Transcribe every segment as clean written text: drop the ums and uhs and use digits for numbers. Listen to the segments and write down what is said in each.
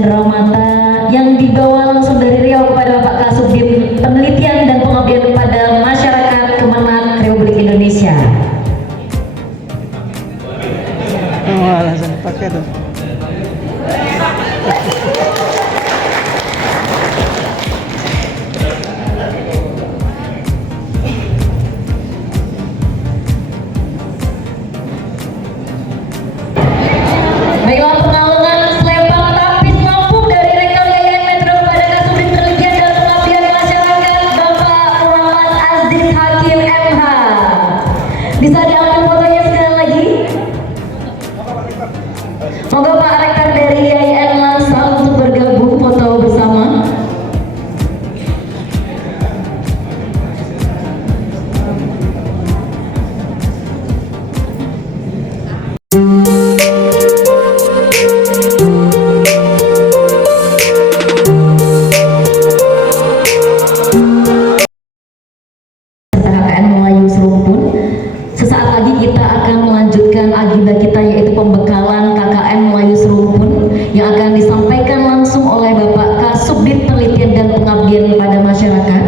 Cendramata yang dibawa langsung dari Riau kepada Bapak Kasubdit Penelitian dan Pengabdian pada Masyarakat Kemenak Republik Indonesia. Oh, langsung pakai tuh. Baiklah, pengalengan selempang tapis lampu dari Rektor YIN Metro kepada Kasubdit Penelitian dan Pengabdian Masyarakat Bapak Muhammad Aziz Hakim MH. Bisa diambil fotonya sekali lagi? Moga Pak Rektor dari YIN langsung untuk bergabung foto bersama. Sesaat lagi kita akan melanjutkan agenda kita, yaitu pembekalan KKN Melayu Serumpun yang akan disampaikan langsung oleh Bapak Kasubdit Penelitian dan Pengabdian pada Masyarakat.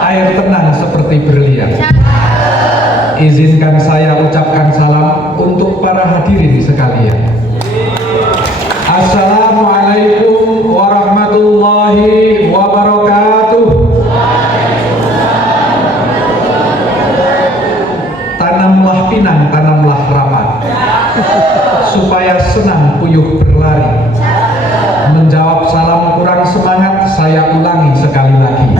Air tenang seperti berlian. Izinkan saya ucapkan salam untuk para hadirin sekalian. Assalamualaikum warahmatullahi wabarakatuh. Tanamlah pinang, tanamlah rapat, supaya senang puyuh berlari. Menjawab salam kurang semangat, saya ulangi sekali lagi.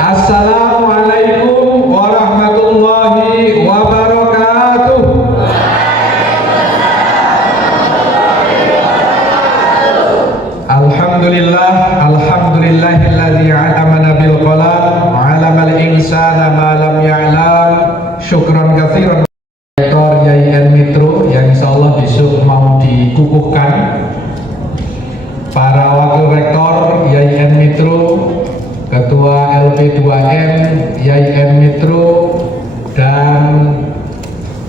Assalamualaikum warahmatullahi wabarakatuh. Alhamdulillah, alhamdulillahilladzi atamana bil qalam, 'alamal insana ma lam ya'lam. Syukran katsiran. Rektor YIN Metro yang insyaallah besok mau dikukuhkan, para wakil rektor YIN Metro, ketua LP2M YIN Metro, dan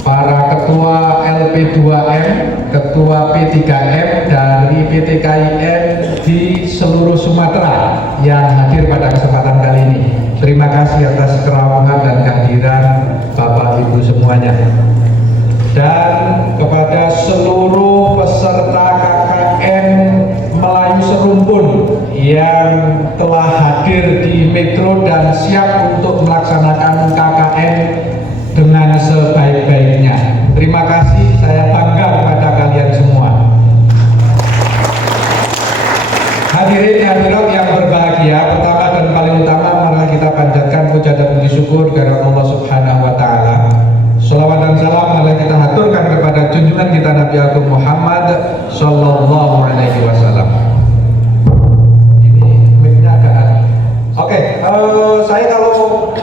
para ketua LP2M, ketua P3M dari PTKIN di seluruh Sumatera yang hadir pada kesempatan kali ini. Terima kasih atas kerawahan dan kehadiran Bapak Ibu semuanya. Dan kepada seluruh peserta KKN Melayu Serumpun yang telah hadir di Metro dan siap untuk melaksanakan KKN dengan sebaik-baiknya. Terima kasih, saya bangga kepada kalian semua. Hadirin hadirat yang berbahagia, pertama dan paling utama marilah kita panjatkan puja dan puji syukur kepada Allah Subhanahu wa taala. Shalawat dan salam marilah kita haturkan kepada junjungan kita Nabi Agung Muhammad sallallahu alaihi wasallam. Ini mic-nya agak aneh. Oke, saya kalau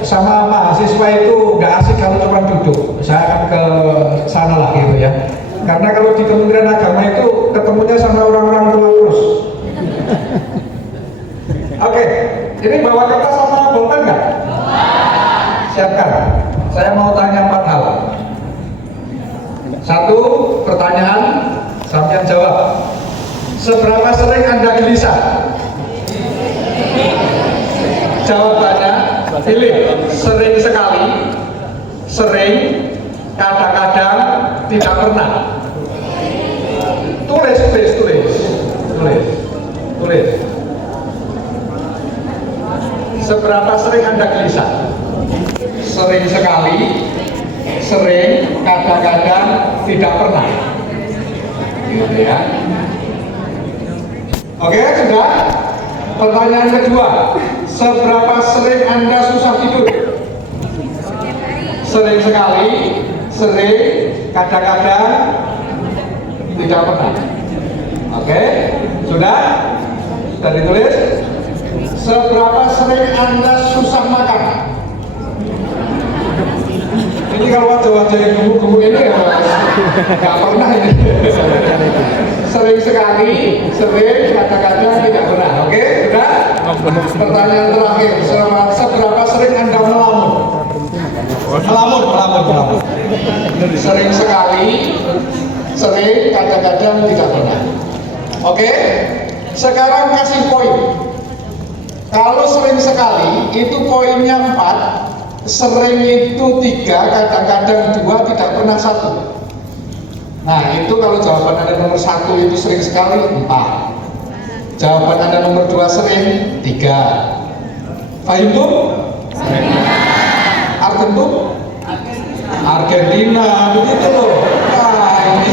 sama mahasiswa itu nggak asik kalau cuma duduk. Saya akan ke sana lah gitu ya. Karena kalau di Kementerian Agama itu ketemunya sama orang-orang tua terus. Oke, ini bawa kertas sama pulpen nggak? Siapkan. Saya mau tanya 4 hal. 1, pertanyaan, sampean jawab. Seberapa sering Anda gelisah? Jawabannya, pilih. Sering sekali, sering, kadang-kadang, tidak pernah. Tulis. Seberapa sering Anda gelisah? Sering sekali, sering, kadang-kadang, tidak pernah. Gitu ya. Oke, sudah? Pertanyaan kedua, seberapa sering Anda susah tidur? Sering sekali, sering, kadang-kadang, tidak pernah. Oke, sudah? Sudah ditulis? Seberapa sering Anda susah makan? Ini kalau wajah-wajah yang gemuk-gemuk ini ya nggak pernah ini. Sering sekali, sering, kadang-kadang tidak pernah. Oke, sudah? Pertanyaan terakhir, seberapa sering Anda melamun? Melamun. Sering sekali, sering, kadang-kadang tidak pernah. Oke, sekarang kasih poin. Kalau sering sekali itu poinnya 4, sering itu 3, kadang-kadang 2, tidak pernah 1. Nah itu kalau jawaban Anda nomor 1 itu sering sekali 4, jawaban Anda nomor 2 sering 3. Fahim tuh? Argentum? Argentina, begitu loh. Nah ini.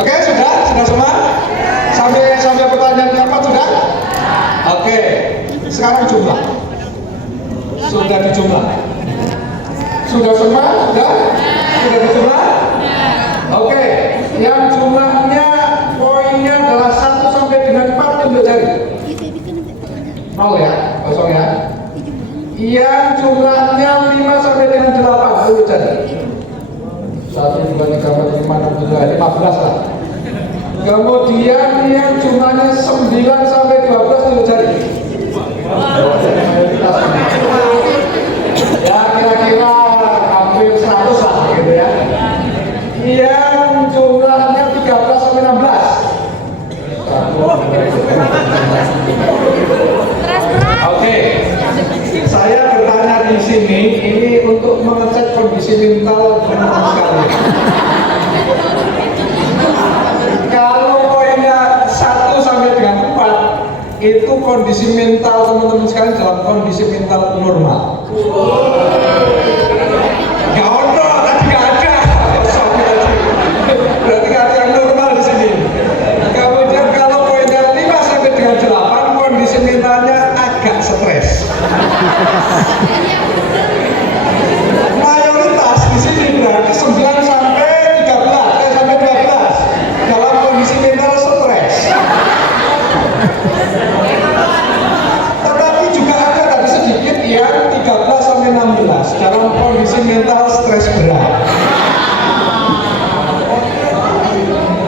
Oke, sudah semua? Sampai pertanyaan keempat sudah? Oke, sekarang jumlah. Sudah dijumlah? Sudah semua? Sudah dijumlah? Oke, yang jumlahnya poinnya adalah 1 sampai dengan 4 untuk jari. 0 ya, kosong ya. Yang jumlahnya 5 sampai dengan 8 untuk jari. 1, 2, 3, 4, 5, 6, 7, 15 lah. Kemudian yang jumlahnya 9 sampai 12 untuk jari. Ya kira-kira hampir 100 lah gitu ya. Yang jumlahnya 13 sampai 16. Oke. Saya bertanya di sini ini untuk mengecek kondisi mental teman-teman sekalian. Kalau poinnya 1 sampai dengan 4 itu kondisi mental teman-teman sekalian dalam kondisi mental normal. Gak ada, tadi gak ada. Berarti gak ada yang normal di sini. Kemudian kalau poinnya 5 sampai dengan 8 kondisi mentalnya agak stres. Mayoritas di sini berarti 9 sampai 13 sampai 12 dalam kondisi mental stres. Tetapi juga ada tadi sedikit yang 13 sampai 16 dalam kondisi mental stres berat.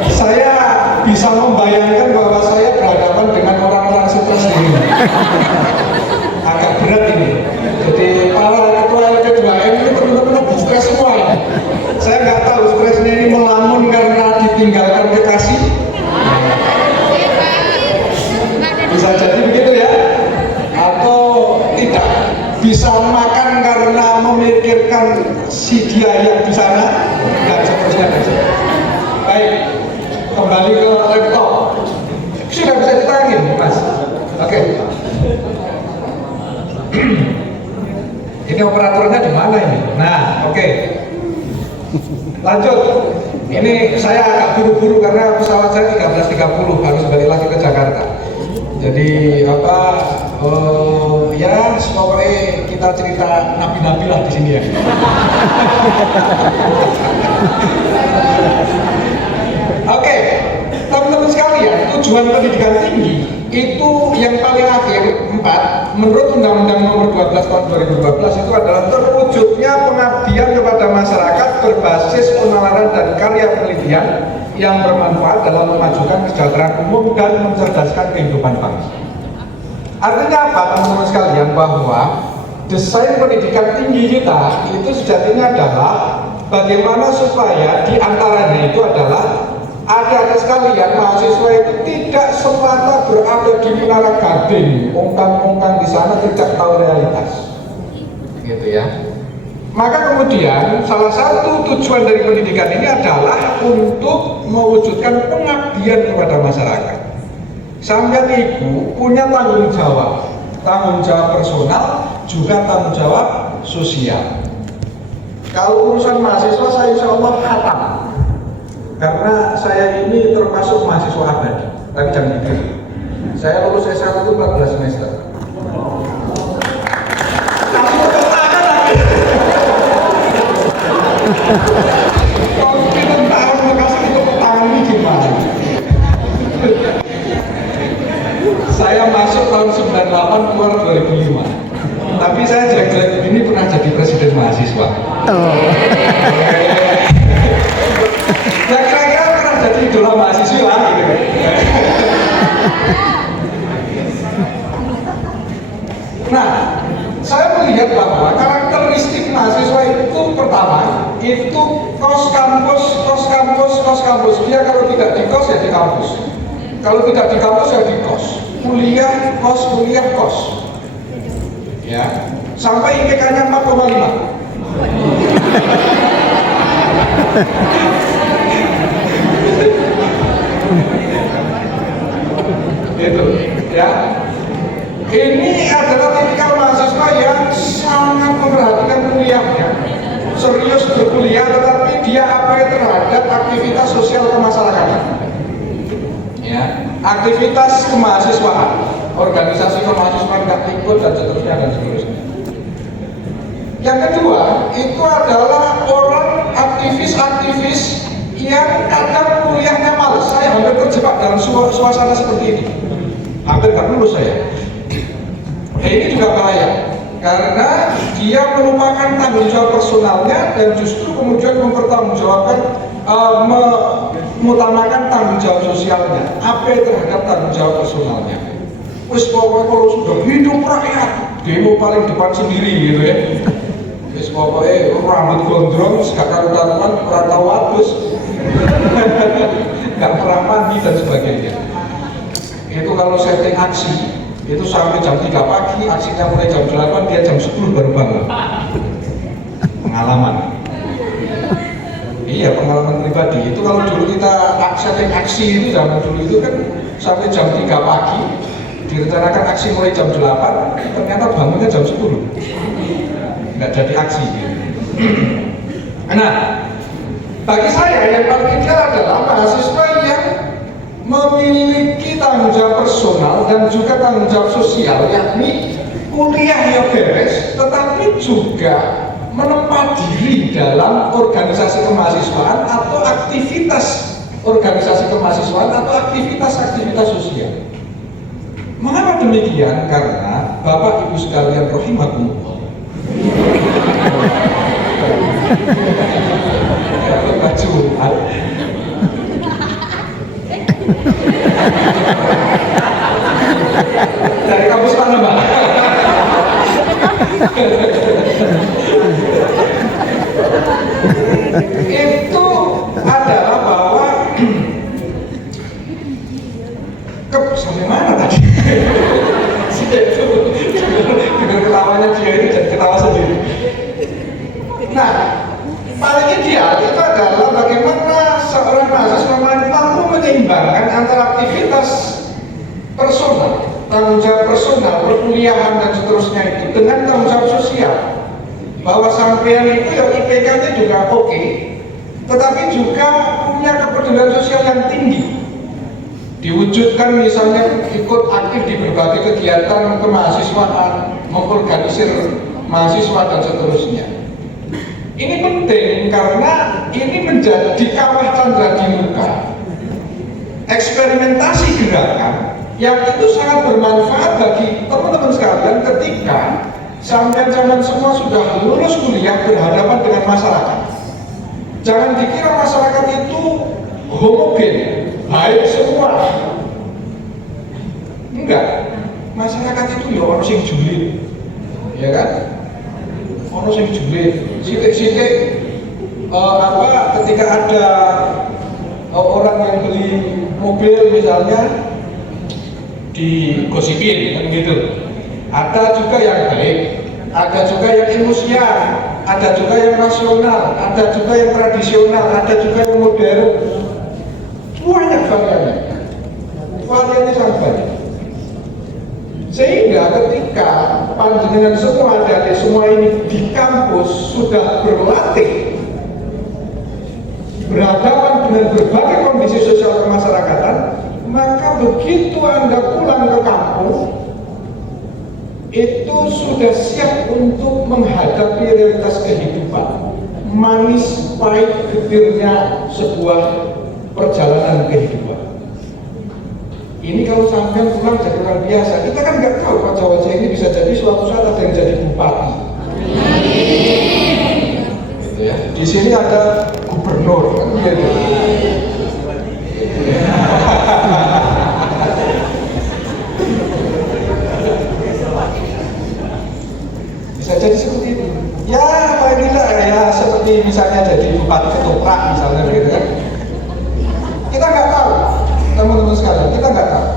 Saya bisa membayangkan bahwa saya berhadapan dengan orang-orang stres ini. Agak berat ini. Jadi para ketua LP2M ini teman-teman lagi stres semua ya. Saya nggak tahu stresnya ini melamun karena ditinggalkan kekasih. Bisa jadi begitu ya. Atau tidak. Bisa makan karena memikirkan si dia yang di sana. Dan seterusnya. Baik. Kembali ke laptop. Sudah bisa ditangin, Mas. Oke. Ini operatornya di mana ini? Nah, oke. Lanjut. Ini saya agak buru-buru karena pesawat saya 13.30 harus balik lagi ke Jakarta. Jadi ya pokoknya kita cerita nabi-nabi lah di sini ya. Oke, teman-teman sekalian, tujuan pendidikan tinggi itu yang paling akhir 4 menurut Undang-Undang Nomor 12 Tahun 2012 itu adalah terwujudnya pengabdian kepada masyarakat berbasis penalaran dan karya penelitian yang bermanfaat dalam memajukan kesejahteraan umum dan mencerdaskan kehidupan bangsa. Artinya apa teman-teman sekalian? Bahwa desain pendidikan tinggi kita itu sejatinya adalah bagaimana supaya diantaranya itu adalah adik-adik sekalian mahasiswa itu tidak semata berada di menara gading, ongkang-ongkang di sana tidak tahu realitas, gitu ya. Maka kemudian salah satu tujuan dari pendidikan ini adalah untuk mewujudkan pengabdian kepada masyarakat. Sampeyan itu punya tanggung jawab personal juga tanggung jawab sosial. Kalau urusan mahasiswa saya insya Allah khatam. Karena saya ini termasuk mahasiswa abadi, tapi jangan mikir. Saya lulus S1 itu 14 semester. Kalau kita tahun makasih untuk tangan ini gimana? Saya masuk tahun 98 keluar 2005. Tapi saya jelek-jelek begini pernah jadi presiden mahasiswa. Ya kira-kira pernah jadi idola mahasiswa gitu. Nah, saya melihat bahwa karakteristik mahasiswa itu pertama, itu kos kampus kampus, dia kalau tidak di kos ya di kampus. Kalau tidak di kampus ya di kos. Kuliah kos. Ya, sampai IPK-nya 4,5. Itu, ya. Ini adalah tipikal mahasiswa yang sangat memperhatikan kuliahnya, serius berkuliah, tetapi dia abai terhadap aktivitas sosial kemasyarakatan. Ya, aktivitas kemahasiswaan, organisasi kemahasiswaan nggak ikut dan seterusnya. Yang kedua, itu adalah orang aktivis yang kadang kuliahnya males. Saya hampir terjebak dalam suasana seperti ini. Hampir nggak lulus saya. Ini juga bahaya, karena dia melupakan tanggung jawab personalnya dan justru kemudian mempertanggungjawabkan, mengutamakan tanggung jawab sosialnya, abai terhadap tanggung jawab personalnya. Wis pokoknya kalau sudah hidup rakyat, demo paling depan sendiri gitu ya. Wis pokoknya rambut gondrong, gak karuan, rata wadus, gak pernah mandi dan sebagainya. Itu kalau setting aksi, itu sampai jam 3 pagi, aksinya mulai jam 8, dia jam 10 baru bangun. Pengalaman. Iya, pengalaman pribadi. Itu kalau dulu kita setting aksi itu zaman dulu itu kan sampai jam 3 pagi, direncanakan aksi mulai jam 8, ternyata bangunnya jam 10. Nggak jadi aksi. Nah, bagi saya yang paling ideal adalah mahasiswa yang memiliki tanggung jawab personal dan juga tanggung jawab sosial, yakni kuliahnya beres tetapi juga menempa diri dalam organisasi kemahasiswaan atau aktivitas organisasi kemahasiswaan atau aktivitas sosial. Mengapa demikian? Karena Bapak Ibu sekalian rahimakumullah, dari kampus mana, Mbak? Itu adalah bahwa sampai mana tadi? Dengan ketawanya dia ini jadi ketawa sendiri. Nah, paling ideal itu adalah bagaimana seorang mahasiswa mampu menyeimbangkan antara aktivitas personal, tanggung jawab personal, perkuliahan dan seterusnya itu dengan tanggung jawab sosial. Bahwa sampean itu ya IPK-nya juga oke, tetapi juga punya kepedulian sosial yang tinggi. Diwujudkan misalnya ikut aktif di berbagai kegiatan kemahasiswaan, mengorganisir mahasiswa dan seterusnya. Ini penting karena ini menjadi kawah candra di muka, eksperimentasi gerakan yang itu sangat bermanfaat bagi teman-teman sekalian ketika sampai zaman semua sudah lulus kuliah berhadapan dengan masyarakat. Jangan dikira masyarakat itu homogen, baik semua. Enggak, masyarakat itu ya orang sing julid, ya kan? Orang sing julid, sitik-sitik ketika ada orang yang beli mobil misalnya digosipin kan gitu. Ada juga yang baik, ada juga yang emosian, ada juga yang rasional, ada juga yang tradisional, ada juga yang modern. Banyak variannya sangat banyak. Sehingga ketika panjenengan semua dari semua ini di kampus sudah berlatih berhadapan dengan berbagai kondisi sosial kemasyarakatan, maka begitu Anda pulang ke kampus itu sudah siap untuk menghadapi realitas kehidupan, manis pahit getirnya sebuah perjalanan kehidupan. Ini kalau sampai pulang jadi orang biasa, kita kan nggak tahu wajah-wajah ini bisa jadi suatu saat ada yang jadi bupati. Gitu ya. Di sini ada gubernur, kan gitu. Bisa jadi seperti itu. Ya, apabila ya seperti misalnya jadi bupati ketoprak misalnya gitu kan. teman-teman sekalian, kita nggak tahu.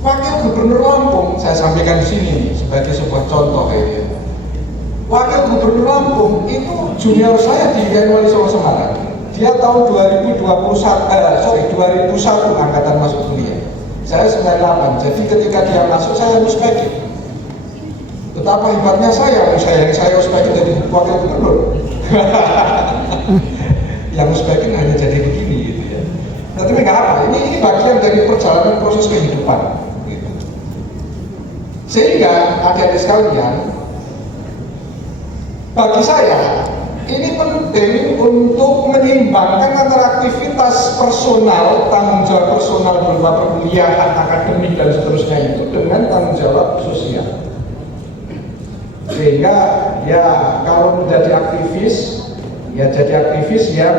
Wakil Gubernur Lampung, saya sampaikan di sini nih, sebagai sebuah contoh ya. Wakil Gubernur Lampung itu junior saya di IAIN Wali Songo Semarang. Dia tahun 2001 angkatan masuk kuliah. Saya 98, jadi ketika dia masuk saya muspekin. Betapa hebatnya saya yang saya muspekin jadi wakil gubernur. Yang muspekin hanya jadi begini gitu ya. Nah, tapi nggak apa, ini bagian dari perjalanan proses kehidupan. Gitu. Sehingga adik-adik sekalian, bagi saya ini penting untuk menyeimbangkan antara aktivitas personal, tanggung jawab personal berupa perkuliahan, akademik dan seterusnya itu dengan tanggung jawab sosial. Sehingga ya kalau menjadi aktivis, ya jadi aktivis yang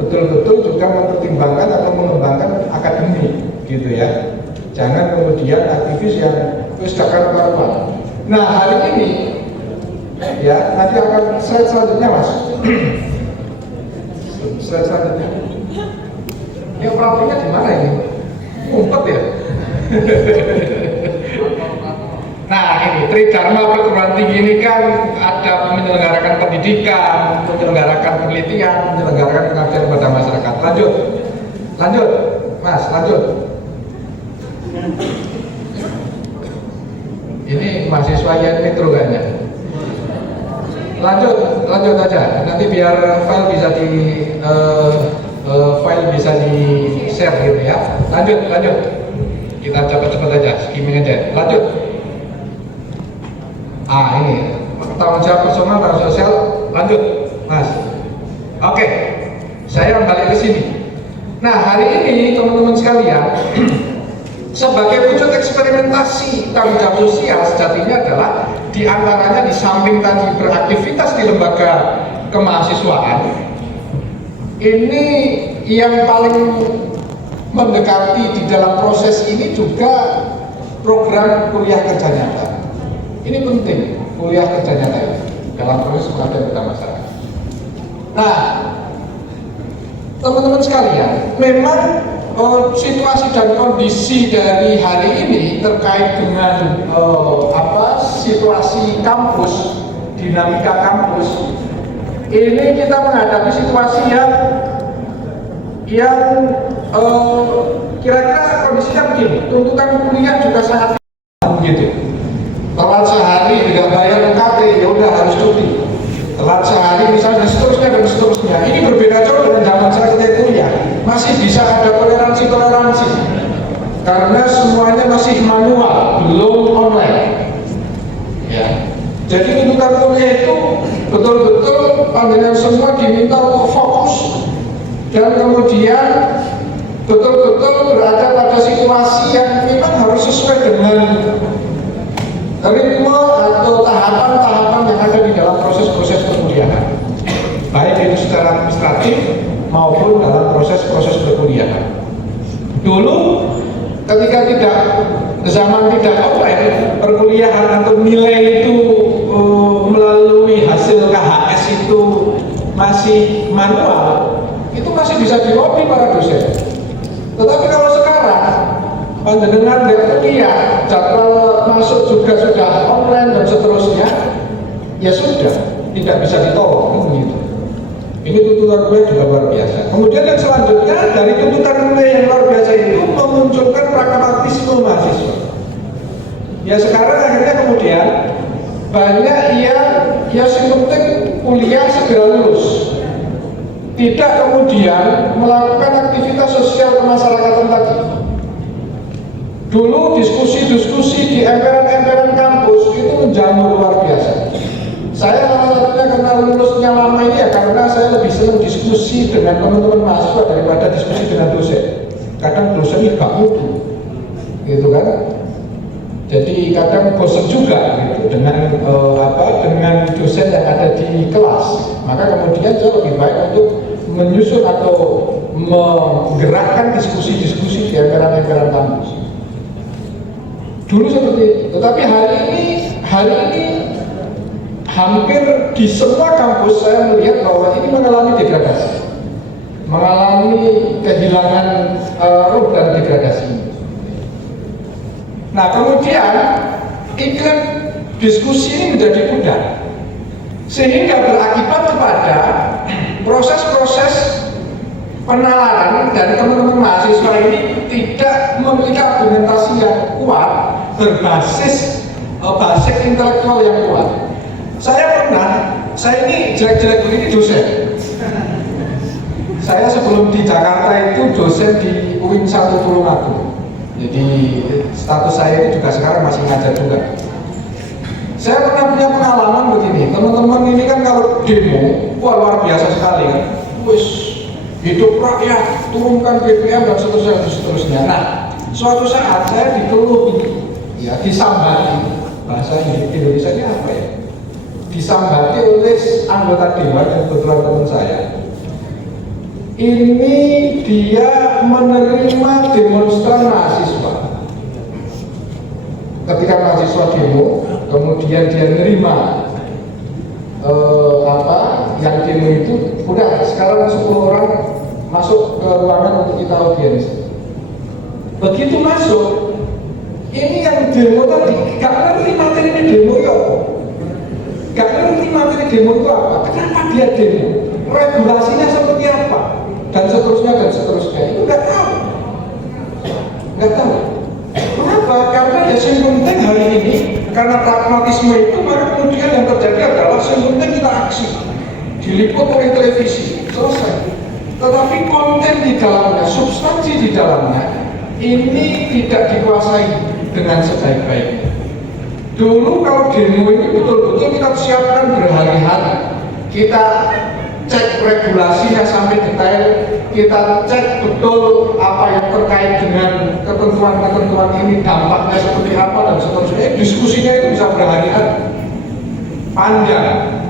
betul-betul juga mempertimbangkan atau mengembangkan akademik, gitu ya. Jangan kemudian aktivis yang terus karuan. Nah, hari ini ya nanti akan slide selanjutnya, Mas. Slide selanjutnya. Ini operatornya di mana ini? Umpet ya. Nah, ini Tridharma Perguruan Tinggi ini kan ada menyelenggarakan pendidikan, menyelenggarakan penelitian, menyelenggarakan pengabdian kepada masyarakat. Lanjut, Mas, lanjut. Ini mahasiswa IAIN Metro kayaknya. Lanjut aja. Nanti biar file bisa di share gitu ya. Lanjut. Kita cepat aja, skimming aja. Lanjut. Ini tanggung jawab personal dan sosial. Lanjut, Mas. Oke, saya kembali ke sini. Nah, hari ini teman-teman sekalian, sebagai wujud eksperimentasi tanggung jawab sosial sejatinya adalah diantaranya di samping tadi beraktivitas di lembaga kemahasiswaan, ini yang paling mendekati di dalam proses ini juga program kuliah kerja nyata. Ini penting, kuliah kerja nyata ini dalam proses pengabdian kepada masyarakat. Nah, teman-teman sekalian, memang situasi dan kondisi dari hari ini terkait dengan situasi kampus, dinamika kampus, ini kita menghadapi situasi yang kira-kira kondisinya begini. Tuntutan kuliah juga sangat begitu. Telat sehari tidak bayar UKT, ya udah harus cuti. Telat sehari misalnya dan seterusnya. Ini berbeda jauh dengan zaman saya ketika kuliah. Masih bisa ada toleransi karena semuanya masih manual, belum online. Ya. Jadi tuntutan kuliah itu betul-betul pandangan semua diminta untuk fokus dan kemudian betul-betul berada pada situasi yang memang harus sesuai dengan ritme atau tahapan-tahapan yang ada di dalam proses-proses perkuliahan, baik itu secara administratif maupun dalam proses-proses perkuliahan. Dulu ketika zaman tidak online, perkuliahan atau nilai itu melalui hasil KHS itu masih manual, itu masih bisa dilobi para dosen. Tetapi kalau sekarang dengan kuliah, jadwal masuk juga sudah online dan seterusnya, ya sudah, tidak bisa ditolong gitu. Ini tuntutan kuliah juga luar biasa. Kemudian yang selanjutnya dari tuntutan kuliah yang luar biasa itu memunculkan pragmatisme mahasiswa. Ya sekarang akhirnya kemudian banyak yang penting kuliah segera lulus, tidak kemudian melakukan aktivitas sosial kemasyarakatan tadi. Dulu diskusi di emperan-emperan kampus itu menjamur luar biasa. Saya salah satunya karena lulusnya lama ini ya karena saya lebih senang diskusi dengan teman-teman mahasiswa daripada diskusi dengan dosen. Kadang dosen ini gak mutu, gitu kan? Jadi kadang bosan juga gitu dengan dengan dosen yang ada di kelas. Maka kemudian saya lebih baik untuk menyusun atau menggerakkan diskusi-diskusi di emperan-emperan kampus. Dulu seperti itu, tetapi hari ini hampir di semua kampus saya melihat bahwa ini mengalami degradasi, mengalami kehilangan kemudian iklim diskusi ini menjadi mudah, sehingga berakibat kepada proses-proses penalaran dari teman-teman mahasiswa ini tidak memiliki argumentasi yang kuat berbasis basis intelektual yang kuat. Saya ini jelek-jelek begini dosen. Saya sebelum di Jakarta itu dosen di UIN 1 Tulungagung. Jadi status saya ini juga sekarang masih ngajar juga. Saya pernah punya pengalaman begini, teman-teman ini kan kalau demo, wah luar biasa sekali kan. Wis hidup rakyat, turunkan BBM dan seterusnya. Nah, suatu saat saya dikeluhi, ya disambati, bahasa Indonesia ini apa ya? Disambati oleh anggota dewan yang kebetulan teman saya. Ini dia menerima demonstran mahasiswa. Ketika mahasiswa demo, kemudian dia menerima yang demo itu, udah sekarang 10 orang masuk ke ruangan untuk kita audiens. Begitu masuk, ini yang demo tadi gak ngerti materi demo ya, gak ngerti materi demo itu apa, kenapa dia demo, regulasinya seperti apa, dan seterusnya, itu nggak tahu. Kenapa? Karena ya yang penting hari ini, karena pragmatisme itu, maka kemudian yang terjadi adalah yang penting kita aksi, diliput oleh televisi, selesai. Tetapi konten di dalamnya, substansi di dalamnya, ini tidak dikuasai dengan sebaik-baiknya. Dulu kalau demo ini betul-betul kita siapkan berhari-hari, kita cek regulasinya sampai detail, kita cek betul apa yang terkait dengan ketentuan-ketentuan ini, dampaknya seperti apa dan seterusnya. Diskusinya itu bisa berhari-hari, panjang.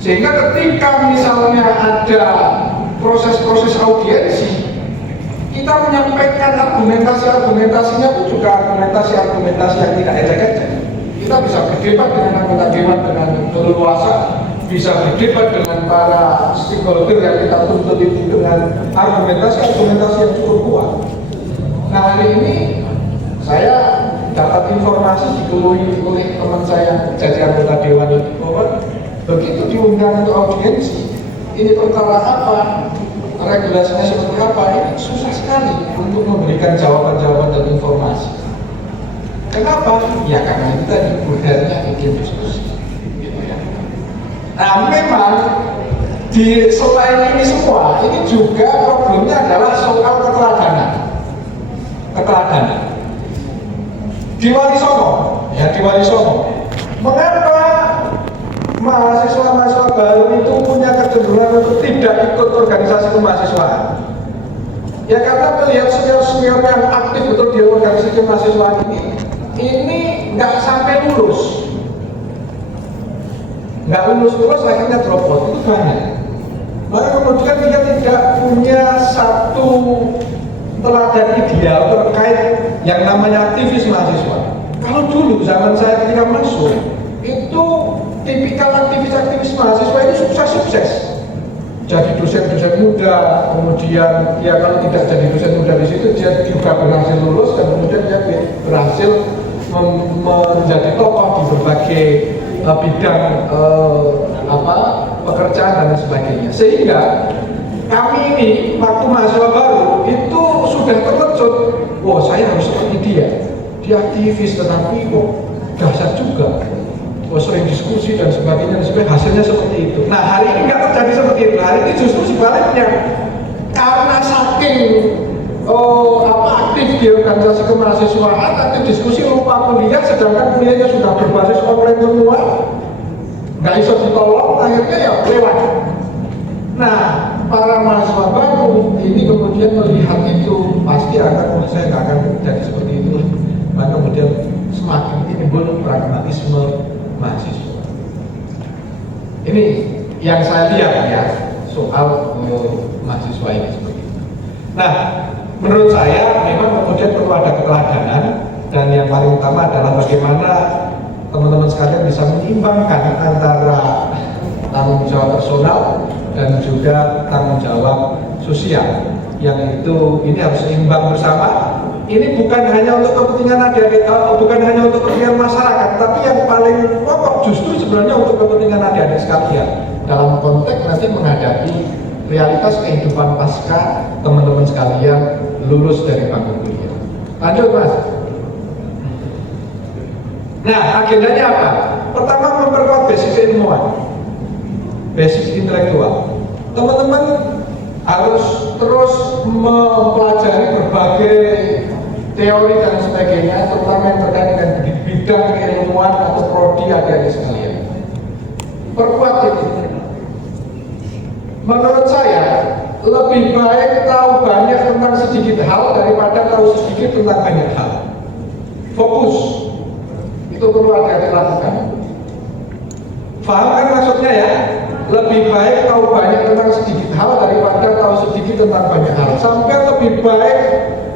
Sehingga ketika misalnya ada proses-proses audiensi, kita menyampaikan argumentasinya pun juga argumentasi yang tidak ecek-ecek. Kita bisa berdebat dengan anggota dewan dengan leluasa, bisa berdebat dengan para stakeholder yang kita tuntut itu dengan argumentasi yang cukup kuat. Nah, hari ini saya dapat informasi dikeluhi oleh teman saya jadi anggota dewan itu bahwa begitu diundang untuk audiensi, ini perkara apa, regulasinya seperti apa, ini susah sekali untuk memberikan jawaban-jawaban dan informasi. Kenapa? Ya karena itu tadi budayanya iklim diskusi. Nah, memang di selain ini semua, ini juga problemnya adalah soal keteladanan. Di Wali Songo, mengapa mahasiswa baru itu punya kecenderungan untuk tidak ikut organisasi kemahasiswaan? Ya karena melihat senior yang aktif betul di organisasi kemahasiswaan ini nggak sampai lulus. Nggak lulus akhirnya drop out, itu banyak. Maka kemudian dia tidak punya satu teladan ideal terkait yang namanya aktivis mahasiswa. Kalau dulu zaman saya ketika masuk, itu tipikal aktivis mahasiswa itu sukses. Jadi dosen muda, kemudian ya kalau tidak jadi dosen muda di situ dia juga berhasil lulus dan kemudian dia berhasil menjadi tokoh di berbagai bidang pekerjaan dan sebagainya. Sehingga kami ini waktu mahasiswa baru itu sudah terkejut, wah saya harus seperti dia aktivis tetapi kok dahsyat juga, sering diskusi dan sebagainya, hasilnya seperti itu. Nah, hari ini nggak terjadi seperti itu. Hari ini justru sebaliknya, karena saking aktif di organisasi kemahasiswaan, aktif diskusi lupa kuliah, sedangkan kuliahnya sudah berbasis online semua, nggak bisa ditolong, akhirnya ya lewat. Nah, para mahasiswa baru ini kemudian melihat itu, pasti saya nggak akan jadi seperti itu, maka kemudian semakin timbul pragmatisme mahasiswa. Ini yang saya lihat ya soal mahasiswa ini seperti itu. Nah, menurut saya memang kemudian perlu ada keteladanan, dan yang paling utama adalah bagaimana teman-teman sekalian bisa menyeimbangkan antara tanggung jawab personal dan juga tanggung jawab sosial. yang itu ini harus seimbang bersama. Ini bukan hanya untuk kepentingan adik-adik, bukan hanya untuk kepentingan masyarakat, tapi yang paling pokok justru sebenarnya untuk kepentingan adik-adik sekalian dalam konteks nanti menghadapi realitas kehidupan pasca teman-teman sekalian lulus dari bangku kuliah. Lanjut Mas. Nah, agendanya apa? Pertama, memperkuat basic keilmuan, basic intelektual. Teman-teman harus terus mempelajari berbagai teori dan sebagainya, terutama yang terkait dengan bidang keilmuan atau prodi adik-adik sekalian. Perkuat itu. Menurut saya, lebih baik tahu banyak tentang sedikit hal daripada tahu sedikit tentang banyak hal. Fokus. Itu perlu adik-adik lakukan. Paham kan maksudnya ya? Lebih baik tahu banyak tentang sedikit hal daripada tahu sedikit tentang banyak hal. Sampai lebih baik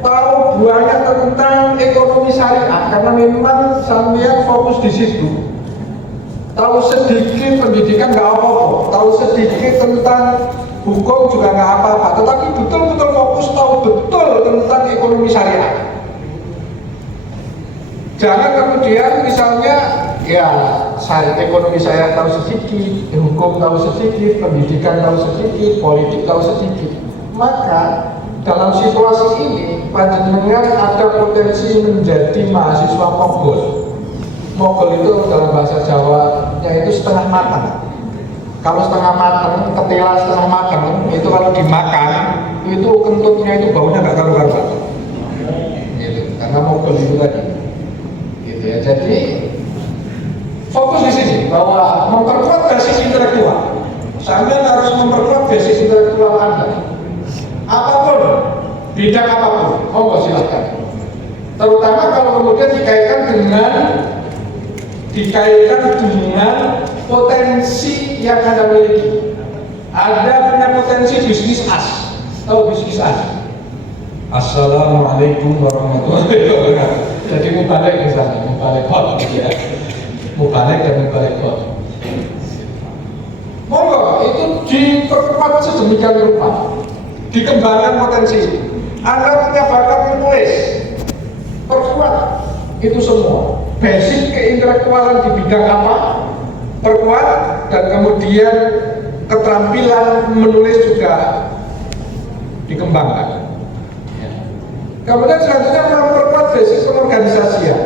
tahu banyak tentang ekonomi syariah karena memang sampean fokus di situ. Tahu sedikit pendidikan nggak apa-apa, tahu sedikit tentang hukum juga nggak apa-apa, tetapi betul-betul fokus tahu betul tentang ekonomi syariah. Jangan kemudian misalnya ya ekonomi saya tahu sedikit, hukum tahu sedikit, pendidikan tahu sedikit, politik tahu sedikit. Maka dalam situasi ini panjenengan ada potensi menjadi mahasiswa mogol. Mogol itu dalam bahasa Jawa yaitu setengah matang. Kalau setengah matang, ketela setengah matang itu kalau dimakan itu kentutnya itu baunya nggak karu-karuan. Gitu. Karena mogol itu tadi. Gitu ya. Jadi fokus di sini bahwa memperkuat basis intelektual. Sampai harus memperkuat basis intelektual Anda. Apapun, bidang apapun, monggo silakan. Terutama kalau kemudian dikaitkan dengan potensi yang Anda miliki. Ada punya potensi bisnis as. Tahu bisnis as? Assalamualaikum warahmatullahi wabarakatuh. Jadi mubalik misalnya, mubalik hot ya. Mubalik dan mubalik hot. Monggo itu diperkuat sedemikian rupa. Dikembangkan potensi. Anda punya bakat menulis, perkuat itu semua. Basic keintelektualan di bidang apa, perkuat, dan kemudian keterampilan menulis juga dikembangkan. Kemudian selanjutnya memperkuat basic pengorganisasian.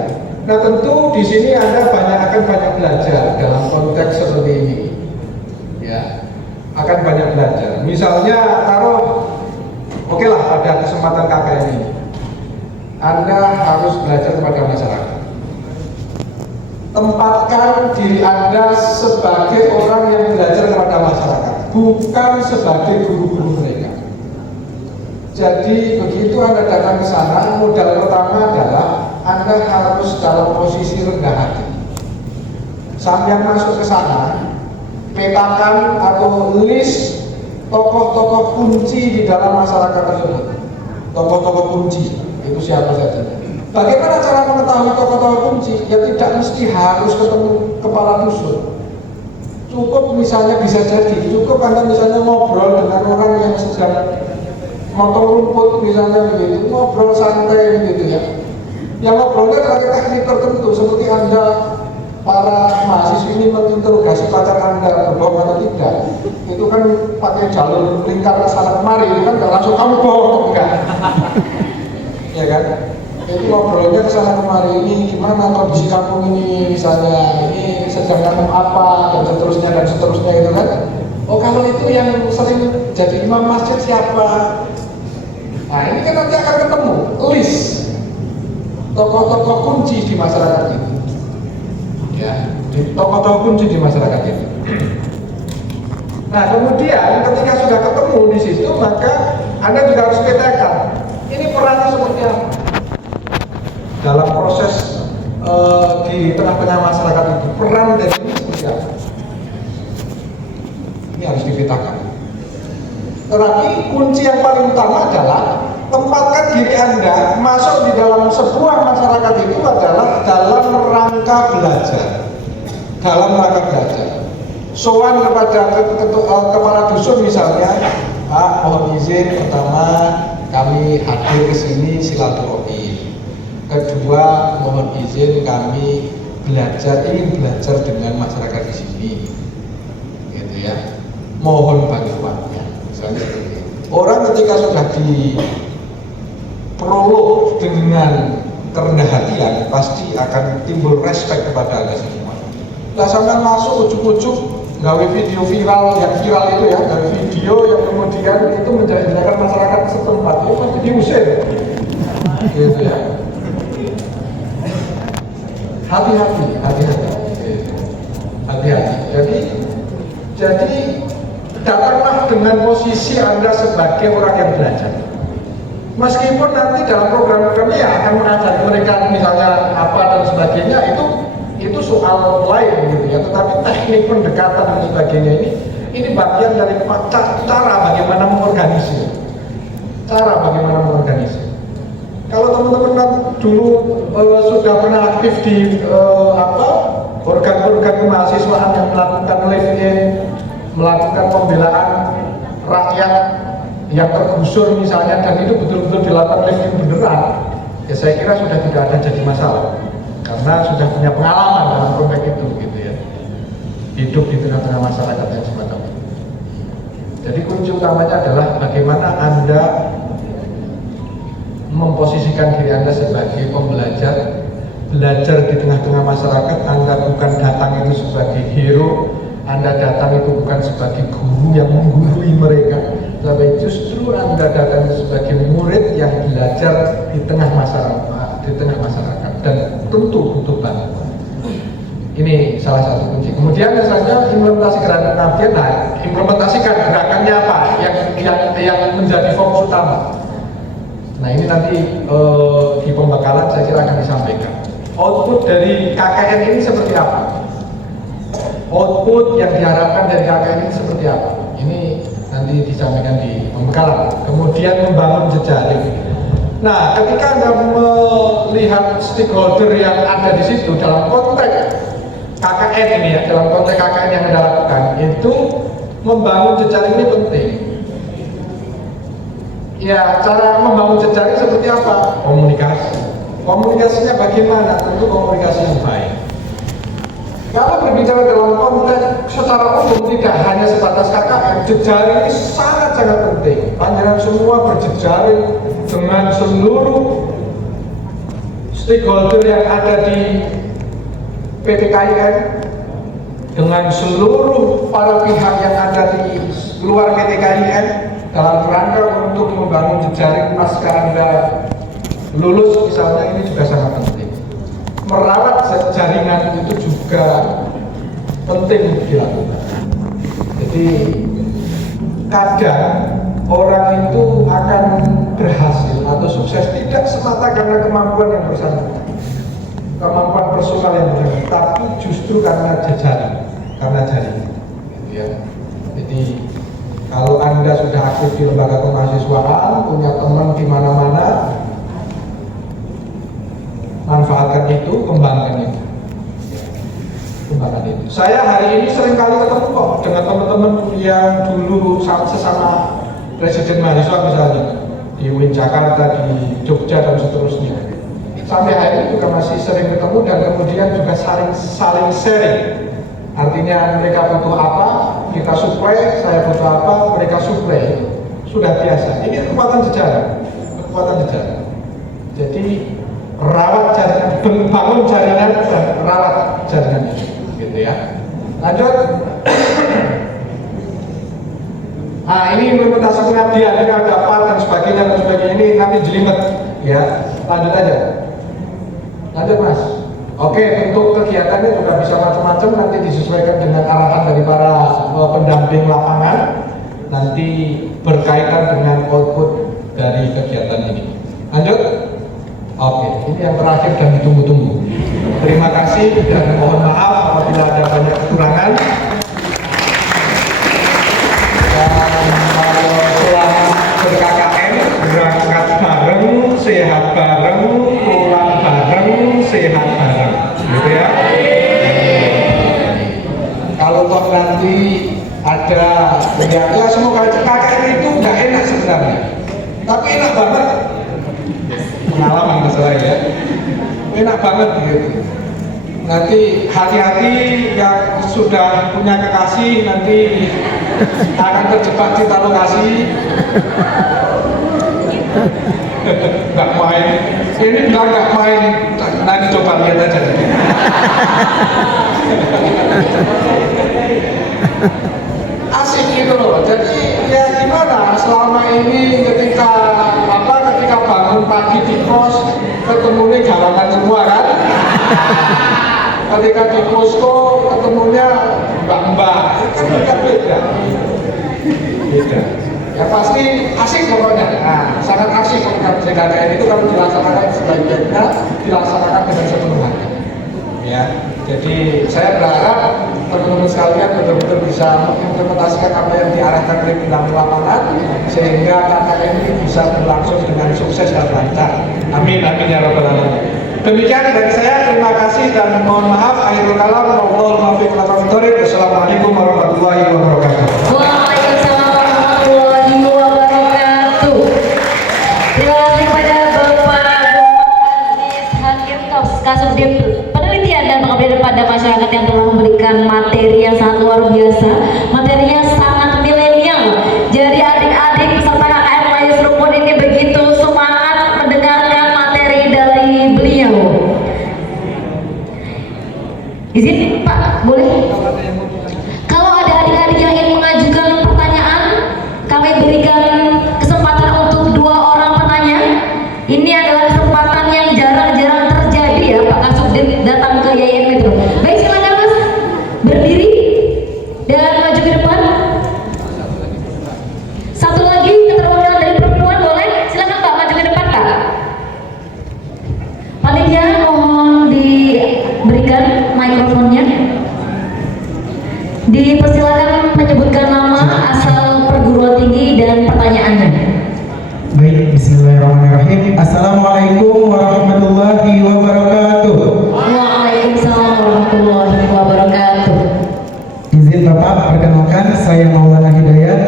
Nah tentu di sini Anda akan banyak belajar dalam konteks seperti ini, ya akan banyak belajar. Misalnya oke lah pada kesempatan KKN ini, Anda harus belajar kepada masyarakat. Tempatkan diri Anda sebagai orang yang belajar kepada masyarakat, bukan sebagai guru-guru mereka. Jadi begitu Anda datang ke sana, modal pertama adalah Anda harus dalam posisi rendah hati. Sampai masuk ke sana, petakan atau list tokoh-tokoh kunci di dalam masyarakat tersebut. Tokoh-tokoh kunci itu siapa saja. Bagaimana cara mengetahui tokoh-tokoh kunci? Ya tidak mesti harus ketemu kepala dusun. Cukup misalnya bisa jadi, cukup Anda misalnya ngobrol dengan orang yang sedang motong rumput misalnya begitu, ngobrol santai begitu ya. Yang ngobrolnya pakai teknik tertentu seperti Anda para mahasiswa ini menginterogasi pacar Anda berbohong atau tidak. Itu kan pakai jalur lingkar ke sana kemari, itu kan nggak langsung kamu bohong enggak. Ya kan? Itu ngobrolnya ke sana kemari, ini gimana kondisi kampung ini misalnya, ini sedang nanam apa dan seterusnya itu kan. Oh kalau itu yang sering jadi imam masjid siapa? Nah ini kan nanti akan ketemu list tokoh-tokoh kunci di masyarakat itu. Ya, tokoh-tokoh kunci di masyarakat itu. Nah kemudian ketika sudah ketemu di situ, maka Anda juga harus petakan ini perannya seperti apa dalam proses di tengah-tengah masyarakat itu. Peran dari ini seperti apa? Ini harus dipetakan. Tetapi kunci yang paling utama adalah tempatkan diri Anda masuk di dalam sebuah masyarakat itu adalah dalam rangka belajar. Dalam rangka belajar. Sowan kepada kepala dusun misalnya, Pak, mohon izin pertama kami hadir ke sini silaturahmi. Kedua, mohon izin kami ingin belajar dengan masyarakat di sini, gitu ya. Mohon bantuannya, misalnya seperti itu. Orang ketika sudah diprolog dengan kerendah hatian, pasti akan timbul respect kepada Anda semua. Nah, sampai masuk ujuk-ujuk gawe video viral, yang viral itu ya, gawe video yang kemudian itu menjadikan masyarakat setempat itu pasti diusir, gitu ya. Hati-hati. Jadi datanglah dengan posisi Anda sebagai orang yang belajar. Meskipun nanti dalam program-programnya ya akan mengajari mereka misalnya apa dan sebagainya, itu soal lain gitu ya. Tetapi teknik pendekatan dan sebagainya ini bagian dari cara bagaimana mengorganisir. Kalau teman-teman kan dulu sudah pernah aktif di organ-organ kemahasiswaan yang melakukan live-in, melakukan pembelaan rakyat yang tergusur misalnya, dan itu betul-betul dilakukan live-in beneran, ya saya kira sudah tidak ada jadi masalah karena sudah punya pengalaman dalam konteks itu, gitu ya, hidup di tengah-tengah masyarakat yang semacam itu. Jadi kunci utamanya adalah bagaimana Anda memposisikan diri Anda sebagai pembelajar, belajar di tengah-tengah masyarakat. Anda bukan datang itu sebagai hero, Anda datang itu bukan sebagai guru yang menggurui mereka, tapi justru Anda datang itu sebagai murid yang belajar di tengah masyarakat, dan tentu butuh bantuan. Ini salah satu kunci. Kemudian misalnya implementasi gerakan pengabdian. Nah, implementasikan gerakannya apa yang menjadi fokus utama. Nah, ini nanti di pembekalan saya kira akan disampaikan. Output dari KKN ini seperti apa? Output yang diharapkan dari KKN ini seperti apa? Ini nanti disampaikan di pembekalan. Kemudian membangun jejaring. Nah, ketika Anda melihat stakeholder yang ada di situ dalam konteks KKN ini ya, dalam konteks KKN yang Anda lakukan, itu membangun jejaring ini penting. Ya, cara membangun jejaring seperti apa? Komunikasinya bagaimana? Tentu komunikasi yang baik. Kalau berbicara dalam konteks secara umum, tidak hanya sebatas KKN, jejaring ini sangat-sangat penting. Panjenengan semua berjejaring dengan seluruh stakeholder yang ada di PTKIN, dengan seluruh para pihak yang ada di luar PTKIN, dalam rangka untuk membangun jejaring pasca Anda lulus misalnya. Ini juga sangat penting. Merawat jaringan itu juga penting dilakukan. Jadi kadang orang itu akan berhasil atau sukses tidak semata karena kemampuan yang bersangkutan, kemampuan personal yang bersangkutan, tapi justru karena jejaring, karena jaringan, gitu ya. Jadi kalau Anda sudah aktif di lembaga kemahasiswaan, punya teman di mana-mana, manfaatkan itu, kembangkan itu. Saya hari ini sering kali ketemu kok dengan teman-teman yang dulu sesama presiden mahasiswa misalnya di UIN Jakarta, di Jogja dan seterusnya. Sampai hari ini juga masih sering ketemu dan kemudian juga saling sharing. Artinya mereka butuh apa, kita suplai, saya butuh apa, mereka suplai. Sudah biasa. Ini kekuatan jejaring. Jadi rawat jaringan, bangun jaringan dan rawat jaringan ini, gitu ya. Lanjut. Nah, ini implementasi pengabdian, ini ada apa dan sebagainya ini nanti jelimet, ya. Lanjut aja. Lanjut, Mas. Oke, untuk kegiatannya juga bisa macam-macam, nanti disesuaikan dengan arahan dari para pendamping lapangan, nanti berkaitan dengan output dari kegiatan ini. Lanjut. Oke, ini yang terakhir dan ditunggu-tunggu. Terima kasih dan mohon maaf apabila ada banyak kekurangan. Dan selamat ber-KKN, berangkat bareng, sehat bareng, pulang bareng, sehat bareng, gitu ya. Kalau toh nanti ada ya semoga KKN itu nggak enak sebenarnya, tapi enak banget, pengalaman masalah ya, enak banget gitu. Nanti hati-hati yang sudah punya kekasih nanti akan terjebak cinta lokasi. Nggak main, ini nggak main, nanti coba lihat aja. Asik gitu loh. Jadi ya gimana selama ini ketika bangun pagi di pos ketemunya galangan semua kan. Ketika di posko ketemunya mbak-mbak, kan beda. Ya pasti asik pokoknya. Nah, sangat asik kalau KKN itu kalau dilaksanakan sebaik-baiknya, dilaksanakan dengan sepenuhnya. Ya, jadi saya berharap teman-teman sekalian betul-betul bisa mengimplementasikan apa yang diarahkan oleh bidang lapangan sehingga KKN ini bisa berlangsung dengan sukses dan lancar. Amin, amin ya rabbal alamin. Demikian dari saya, terima kasih dan mohon maaf. Akhirul kalam, wallahul muwaffiq ila aqwamit thoriq. Wassalamualaikum warahmatullahi wabarakatuh. Waalaikumsalam warahmatullahi wabarakatuh. Terima kasih kepada Bapak Aziz Hakim Kasubdit Penelitian dan Pengabdian pada Masyarakat yang telah memberikan materi yang sangat luar biasa, materinya sangat milenial. Jadi adik-adik peserta KKN Melayu Seruput ini begitu semangat mendengarkan materi dari beliau. Izin Pak, boleh? Kalau ada adik-adik yang ingin mengajukan pertanyaan, kami berikan kesempatan untuk 2 orang penanya. Ini adalah kesempatan yang jarang-jarang terjadi ya, Pak Kasubdit datang ke YIN Metro. Baik, silakan Mas, berdiri dan maju ke depan. Satu lagi keterwakilan dari perempuan boleh? Silakan Pak, maju ke depan Pak. Panitia mohon diberikan mikrofonnya. Dipersilakan menyebutkan nama, asal perguruan tinggi dan pertanyaannya. Baik, bismillahirrahmanirrahim. Assalamualaikum warahmatullahi wabarakatuh. Waalaikumsalam warahmatullahi wabarakatuh. Izin Bapak, perkenalkan saya Maulana Hidayat.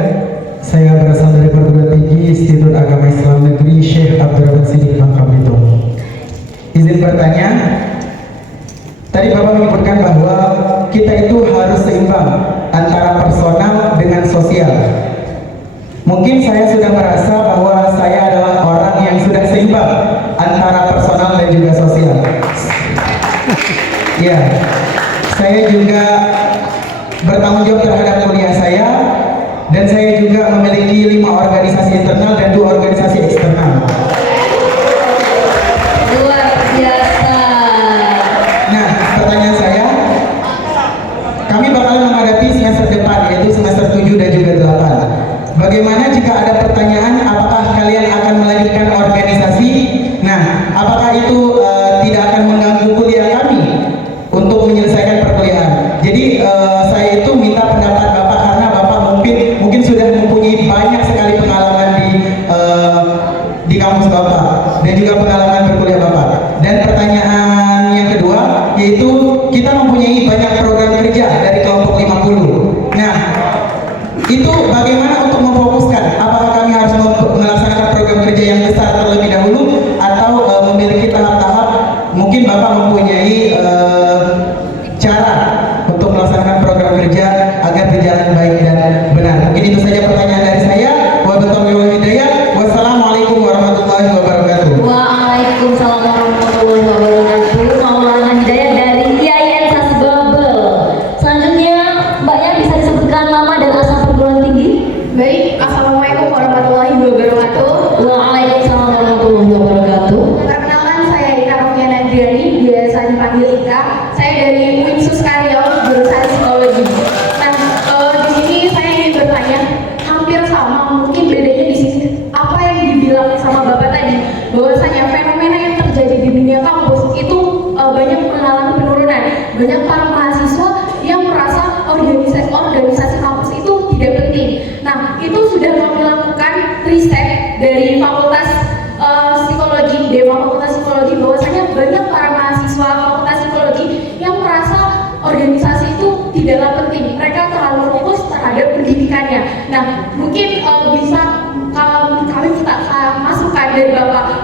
Saya berasal dari perguruan tinggi Institut Agama Islam Negeri Syekh Abdurrahman Siddiq Bangka Belitung. Izin bertanya, tadi Bapak menyebutkan bahwa kita itu harus seimbang antara personal dengan sosial. Mungkin saya sudah merasa bahwa saya adalah orang yang sudah seimbang antara personal dan juga sosial. Ya, saya juga bertanggung jawab terhadap kuliah saya, dan saya juga memiliki 5 organisasi internal dan 2 organisasi eksternal. Luar biasa. Nah, pertanyaan saya, kami bakalan menghadapi semester depan, yaitu semester 7 dan juga 8. Bagaimana jika ada pertanyaan, apakah kalian akan melanjutkan organisasi? Nah, apakah itu tidak akan mengganggu kuliah kami untuk menyelesaikan perkuliahan? Jadi saya itu minta pendapat Bapak karena Bapak mungkin sudah mempunyai banyak sekali pengalaman di kampus Bapak dan juga pengalaman berkuliah Bapak. Dan pertanyaan yang kedua, yaitu kita mempunyai banyak program kerja dari kelompok 50. Nah, itu bagaimana untuk memfokuskan? Apakah kami harus melaksanakan program kerja yang besar terlebih dahulu atau memiliki tahap-tahap? Mungkin Bapak mempunyai cara untuk melaksanakan program kerja agar berjalan baik dan benar. Mungkin itu saja pertanyaan dari saya. Wabillahi hidayah. Wassalamualaikum warahmatullahi wabarakatuh. Waalaikumsalam warahmatullahi wabarakatuh. Maulana Hidayat dari IAIN Sasbabel. Selanjutnya Mbaknya bisa disebutkan nama dan asal perguruan tinggi. Baik, Assalamualaikum warahmatullahi wabarakatuh. Waalaikumsalam warahmatullahi wabarakatuh. Perkenalkan, saya Ika Rofiana Adriani, biasa dipanggil Ika. Saya dari Winsus Karyo, jurusan psikologi. Nah, di sini saya ingin bertanya, hampir sama, mungkin bedanya di sini apa yang dibilang sama Bapak tadi, bahwasanya fenomena yang terjadi di dunia kampus itu banyak mengalami penurunan. Banyak para mahasiswa yang merasa organisasi kampus itu tidak penting. Nah, itu sudah kami lakukan riset dari Fakultas Psikologi, Dewan Fakultas Psikologi, bahwasanya banyak para mahasiswa Fakultas Psikologi yang merasa organisasi itu tidaklah penting. Mereka terlalu fokus terhadap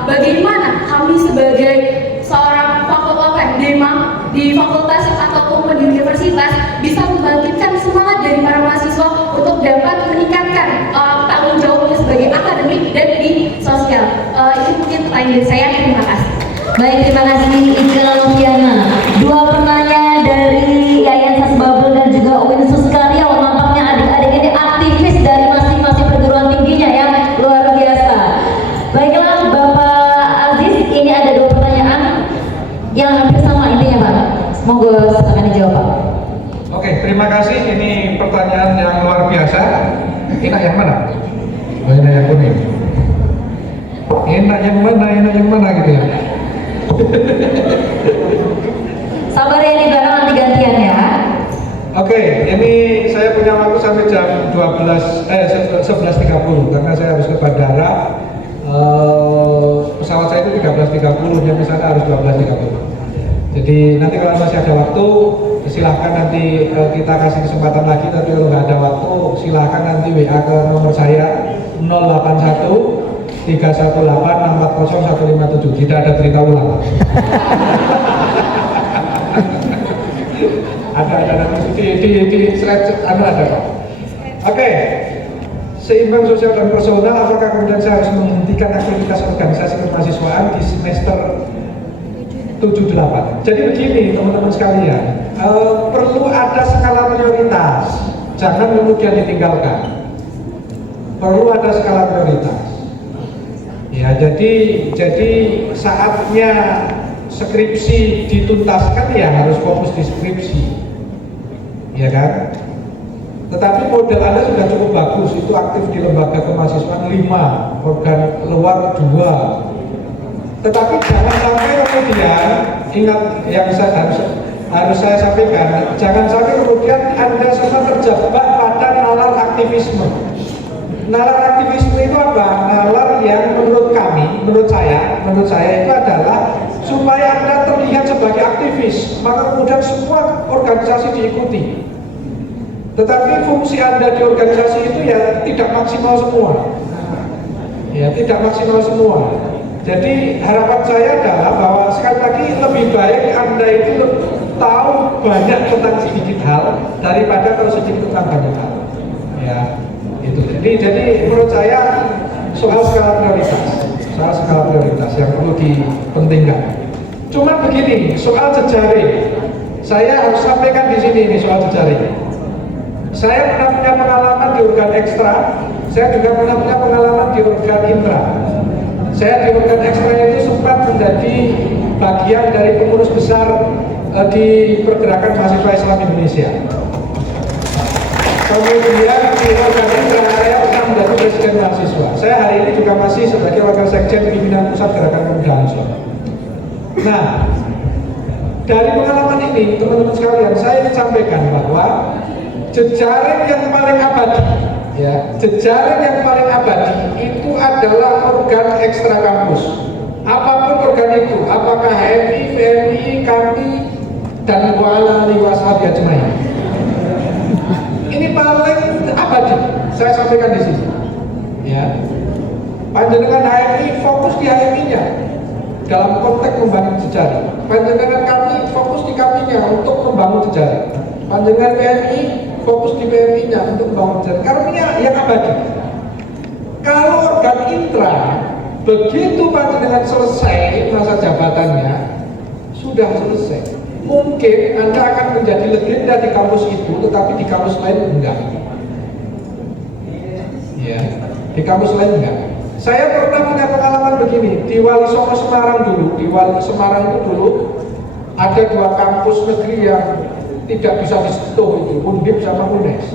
bagaimana kami sebagai seorang fakultas Dema di fakultas ataupun di universitas bisa membangkitkan semangat dari para mahasiswa untuk dapat meningkatkan tanggung jawabnya sebagai akademik dan di sosial. Itu mungkin pertanyaan dari saya. Terima kasih. Baik, terima kasih Ika Lufiana. Dua penanya dari Yayasan Babel dan juga UIN Suskarya. Nampaknya adik-adik ini aktivis dari masing-masing perguruan tingginya ya, luar biasa. Baiklah Bapak Aziz, ini ada dua pertanyaan yang hampir sama intinya Pak. Monggo silakan dijawab Pak. Oke, terima kasih. Ini pertanyaan yang luar biasa. Enak yang mana? Oh, enak yang kuning. Enak yang mana gitu ya. Sabar ya di belakang, nanti gantian ya. Oke, ini saya punya waktu sampai jam 11.30 karena saya harus ke bandara. Pesawat saya itu 13.30, jam di sana harus 12.30. Jadi nanti kalau masih ada waktu, silahkan nanti kita kasih kesempatan lagi. Tapi kalau nggak ada waktu, silahkan nanti WA ke nomor saya 081 318 640 157. Tidak ada cerita ulang. ada di slide ada Pak. Oke. Seimbang sosial dan personal, apakah kemudian saya harus menghentikan aktivitas organisasi kemahasiswaan di semester 7-8? Jadi begini teman-teman sekalian, perlu ada skala prioritas, jangan kemudian ditinggalkan. Perlu ada skala prioritas. Ya, jadi saatnya skripsi dituntaskan ya harus fokus di skripsi, ya kan? Tetapi model Anda sudah cukup bagus, itu aktif di lembaga kemahasiswaan 5, organ luar 2. Tetapi jangan sampai kemudian, ingat yang harus saya sampaikan, jangan sampai kemudian Anda semua terjebak pada nalar aktivisme. Nalar aktivisme itu apa? Nalar yang menurut saya itu adalah supaya Anda terlihat sebagai aktivis, maka kemudian semua organisasi diikuti. Tetapi fungsi Anda di organisasi itu ya tidak maksimal semua. Ya, tidak maksimal semua. Jadi harapan saya adalah bahwa sekali lagi lebih baik Anda itu tahu banyak tentang sedikit hal daripada tahu sedikit tentang banyak hal. Ya, itu. Jadi menurut saya soal skala prioritas yang perlu dipentingkan. Cuma begini, soal jejaring, saya harus sampaikan di sini ini soal jejaring. Saya pernah punya pengalaman di organ ekstra, saya juga pernah punya pengalaman di organ intra. Saya di organ ekstra itu sempat menjadi bagian dari pengurus besar di pergerakan mahasiswa Islam Indonesia. Kemudian di organ intra saya pernah menjadi presiden mahasiswa. Saya hari ini juga masih sebagai wakil sekjen pimpinan pusat gerakan pemuda Ansor. Nah, dari pengalaman ini teman-teman sekalian, saya ingin sampaikan bahwa jejaring yang paling abadi, ya, jejaring yang paling abadi itu adalah organ ekstra kampus. Apapun organ itu, apakah HMI, VMI, kami, dan wala liwashabi ajmain. Ini paling abadi. Saya sampaikan di sini. Ya, panjenengan HMI fokus di HMI-nya dalam konteks membangun jejaring. Panjenengan kami fokus di kami-nya untuk membangun jejaring. Panjenengan PMI fokus di PMI-nya untuk membangun jejaring. Karena yang abadi. Kalau organ intra, begitu panjenengan selesai masa jabatannya, sudah selesai. Mungkin Anda akan menjadi legenda di kampus itu, tetapi di kampus lain enggak. Ya, di kampus lain enggak. Saya pernah punya pengalaman begini di Wali Songo Semarang dulu. Di Wali Semarang itu dulu ada 2 kampus negeri yang tidak bisa disentuh, itu Undip sama UNES.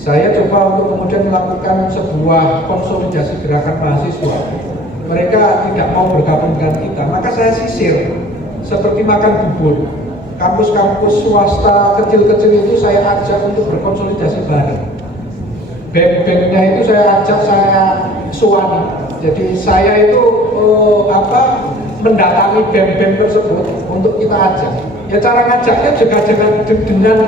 Saya coba untuk kemudian melakukan sebuah konsolidasi gerakan mahasiswa. Mereka tidak mau bergabung dengan kita, maka saya sisir seperti makan bubur. Kampus-kampus swasta kecil-kecil itu saya ajak untuk berkonsolidasi bareng. BEM-BEM-nya itu saya ajak, saya suami. Jadi saya itu mendatangi BEM-BEM tersebut untuk kita ajak. Ya cara ngajaknya juga dengan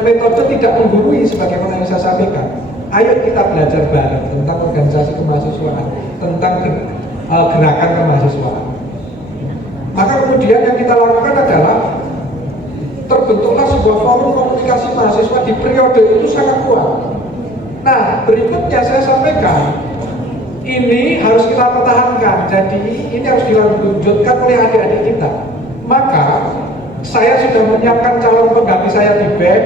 metode tidak menggurui sebagaimana yang saya sampaikan. Ayo kita belajar bareng tentang organisasi kemahasiswaan, tentang gerakan kemahasiswaan. Maka kemudian yang kita lakukan adalah terbentuklah sebuah forum komunikasi mahasiswa di periode itu sangat kuat. Nah, berikutnya saya sampaikan, ini harus kita pertahankan. Jadi ini harus dilanjutkan oleh adik-adik kita. Maka saya sudah menyiapkan calon pengganti saya di BEM.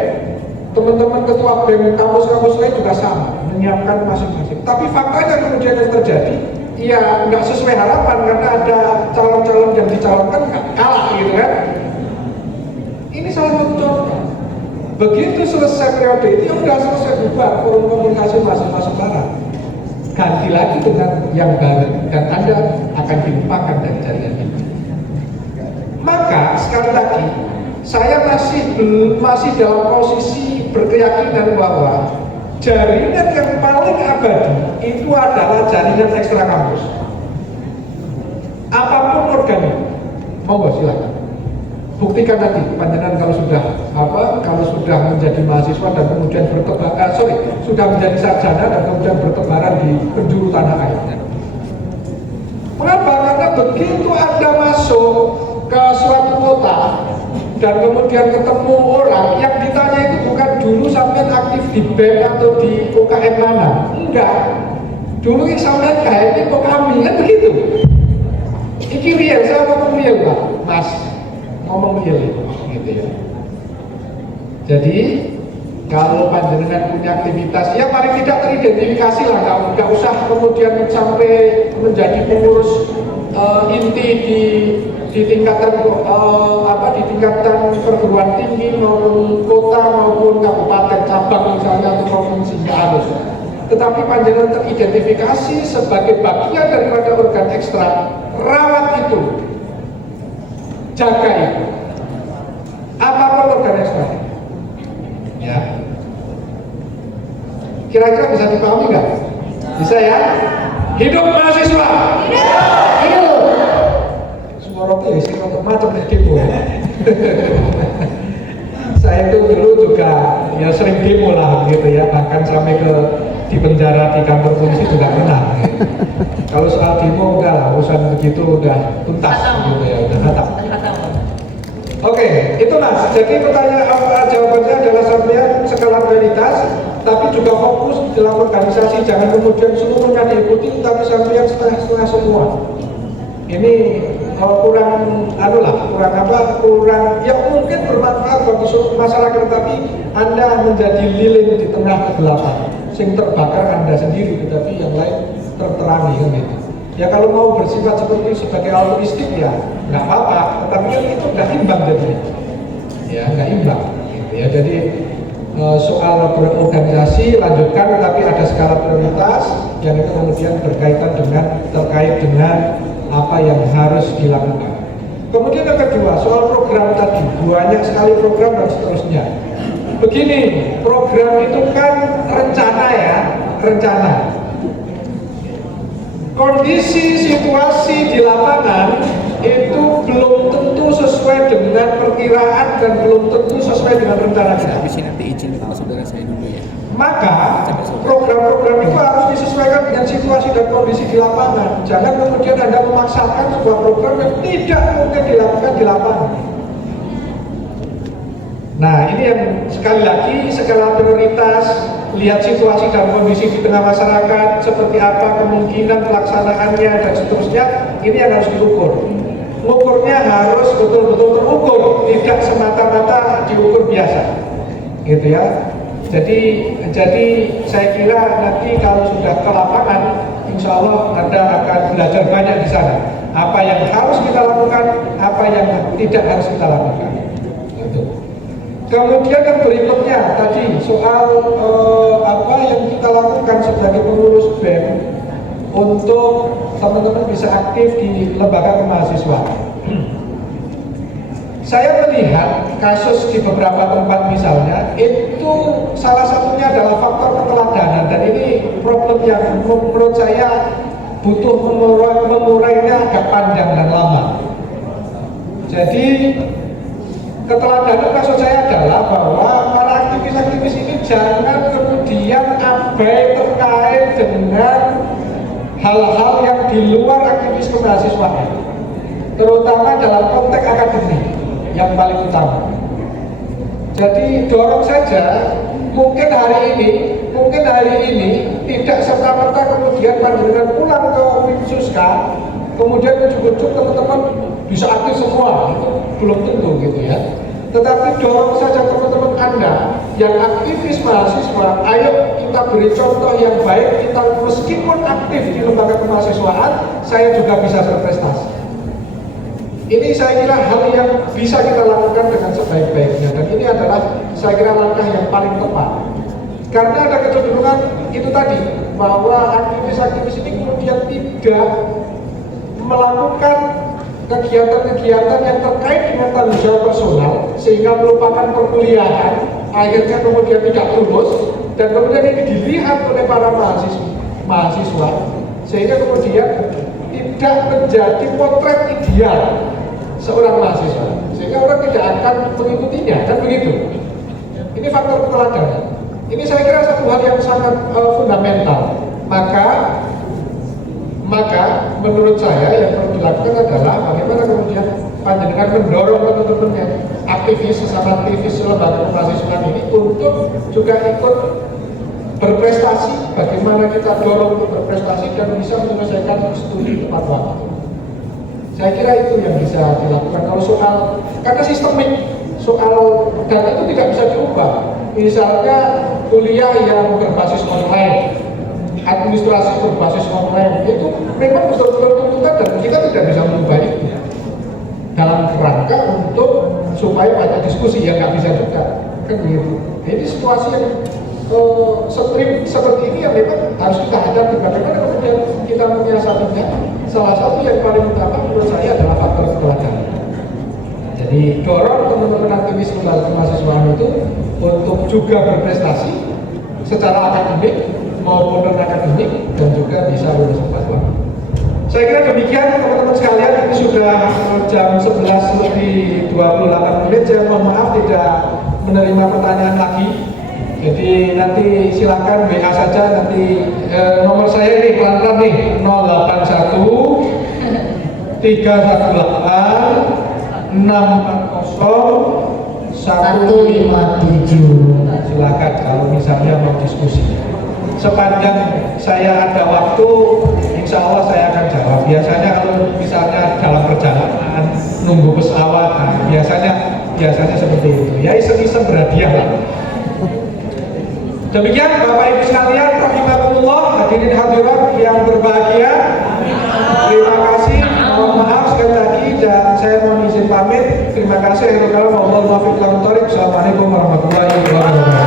Teman-teman ketua BEM kampus-kampus lain juga sama, menyiapkan masing-masing. Tapi faktanya kemudian yang terjadi, ya nggak sesuai harapan karena ada calon-calon yang dicalonkan kalah gitu kan. Ini salah satu contoh. Begitu selesai periode itu, ya udah selesai bubar forum komunikasi mahasiswa sekarang. Ganti lagi dengan yang baru dan Anda akan dilupakan dari jaringan itu. Maka sekali lagi saya masih dalam posisi berkeyakinan bahwa jaringan yang paling abadi itu adalah jaringan ekstra kampus. Apapun organik, monggo silakan. Buktikan nanti panjenengan kalau sudah menjadi mahasiswa dan kemudian sudah menjadi sarjana dan kemudian bertebaran di penjuru tanah air. Mengapa? Karena begitu Anda masuk ke suatu kota dan kemudian ketemu orang yang ditanya itu bukan dulu sampai aktif di BEM atau di UKM mana, enggak. Dulu yang sampai ini kok kami kan begitu. Iki real, saya ngomong real Pak, Mas. Ngomong real gitu ya. Jadi kalau panjenengan punya aktivitas, ya paling tidak teridentifikasi lah, nggak usah kemudian sampai menjadi pengurus inti di tingkatan di tingkatan perguruan tinggi maupun kota maupun kabupaten cabang misalnya atau provinsi, nggak harus. Tetapi panjenengan teridentifikasi sebagai bagian daripada organ ekstra, rawat itu, jaga itu. Apapun organ ekstra, ya. Kira-kira bisa dipahami nggak? Bisa ya? Hidup mahasiswa. Hidup. Suara sih macam demo ya. Saya itu dulu juga ya sering demo lah gitu ya, bahkan sampai ke di penjara di kantor polisi juga pernah. Gitu. Kalau soal demo enggak lah, urusan begitu udah tuntas gitu ya, udah datang. Oke, itu Mas. Jadi pertanyaan jawabannya adalah sampean skala prioritas, tapi juga fokus dalam organisasi. Jangan kemudian seluruhnya diikuti, tapi sampean setengah-setengah semua. Ini kurang ya mungkin bermanfaat bagi masyarakat, tapi Anda menjadi lilin di tengah kegelapan. Sing terbakar Anda sendiri, tetapi yang lain terterangi kan gitu. Ya kalau mau bersifat seperti sebagai altruistik ya nggak apa-apa, tetapi kan itu nggak imbang jadinya. Ya nggak imbang. Gitu ya. Jadi soal berorganisasi lanjutkan, tetapi ada skala prioritas yang itu kemudian terkait dengan apa yang harus dilakukan. Kemudian yang kedua, soal program tadi, banyak sekali program dan seterusnya. Begini, program itu kan rencana ya, rencana. Kondisi situasi di lapangan itu belum tentu sesuai dengan perkiraan dan belum tentu sesuai dengan rencana kita. Habis ini nanti izin sama saudara saya dulu ya. Maka program-program itu harus disesuaikan dengan situasi dan kondisi di lapangan. Jangan kemudian Anda memaksakan sebuah program yang tidak mungkin dilakukan di lapangan. Nah, ini yang sekali lagi skala prioritas, lihat situasi dan kondisi di tengah masyarakat, seperti apa kemungkinan pelaksanaannya dan seterusnya. Ini yang harus diukur. Mengukurnya harus betul-betul terukur, tidak semata-mata diukur biasa, gitu ya. Jadi saya kira nanti kalau sudah ke lapangan, insya Allah Anda akan belajar banyak di sana. Apa yang harus kita lakukan, apa yang tidak harus kita lakukan. Gitu. Kemudian yang berikutnya tadi soal apa yang kita lakukan sebagai pengurus BEM untuk teman-teman bisa aktif di lembaga kemahasiswaan. Saya melihat kasus di beberapa tempat misalnya, itu salah satunya adalah faktor keteladanan, dan ini problem yang menurut saya butuh mengurainya agak panjang dan lama. Jadi keteladanan maksud saya adalah bahwa para aktivis-aktivis ini jangan kemudian abai terkait dengan hal-hal yang di luar aktivis kemahasiswaan, terutama dalam konteks akademik yang paling utama. Jadi dorong saja, mungkin hari ini tidak serta-merta kemudian panjenengan pulang ke Winsuska, kemudian ujuk-ujuk teman-teman bisa aktif semua, itu belum tentu gitu ya. Tetapi dorong saja teman-teman Anda yang aktivis mahasiswa, ayo kita beri contoh yang baik, kita meskipun aktif di lembaga kemahasiswaan, saya juga bisa berprestasi. Ini saya kira hal yang bisa kita lakukan dengan sebaik-baiknya, dan ini adalah saya kira langkah yang paling tepat. Karena ada kecenderungan itu tadi, bahwa aktivis-aktivis ini kemudian tidak melakukan kegiatan-kegiatan yang terkait dengan tanggung jawab personal, sehingga melupakan perkuliahan, akhirnya kemudian tidak lulus, dan kemudian ini dilihat oleh para mahasiswa, sehingga kemudian tidak menjadi potret ideal seorang mahasiswa, sehingga orang tidak akan mengikutinya, kan begitu. Ini faktor keteladanan. Ini saya kira satu hal yang sangat fundamental. Maka menurut saya yang perlu dilakukan adalah bagaimana kemudian panjenengan mendorong teman-teman yang aktivis, sesama aktivis lembaga kemahasiswaan ini untuk juga ikut berprestasi. Bagaimana kita dorong untuk berprestasi dan bisa menyelesaikan studi tepat waktu. Saya kira itu yang bisa dilakukan. Kalau soal, karena sistemik soal, dan itu tidak bisa diubah. Misalnya kuliah yang berbasis online, administrasi berbasis online, itu memang betul-betul tuntutan dan kita tidak bisa mengubah itu dalam rangka untuk supaya banyak diskusi yang nggak bisa juga, kan begitu. Nah, ini situasi yang stream seperti ini yang memang harus kita hadapi. Bagaimana kemudian kita menyiasatinya? Salah satu yang paling utama menurut saya adalah faktor keteladanan. Jadi dorong teman-teman aktivis lembaga kemahasiswaan itu untuk juga berprestasi secara akademik maupun non akademik dan juga bisa lulus tepat waktu. Saya kira demikian teman-teman sekalian, ini sudah jam 11 lebih 28 menit. Saya mohon maaf tidak menerima pertanyaan lagi. Jadi nanti silakan WA saja, nanti nomor saya ini pelan-pelan nih 081 318 640 157. Silakan kalau misalnya mau diskusi. Sepanjang saya ada waktu, insya Allah saya akan jawab. Biasanya kalau misalnya dalam perjalanan nunggu pesawat, nah, biasanya seperti itu. Ya iseng-iseng berhadiah lah. Demikian Bapak Ibu sekalian, rahimakumullah, hadirin hadirat yang berbahagia. Terima kasih. Mohon maaf sekali lagi dan saya mohon izin pamit. Terima kasih. Assalamualaikum warahmatullahi wabarakatuh.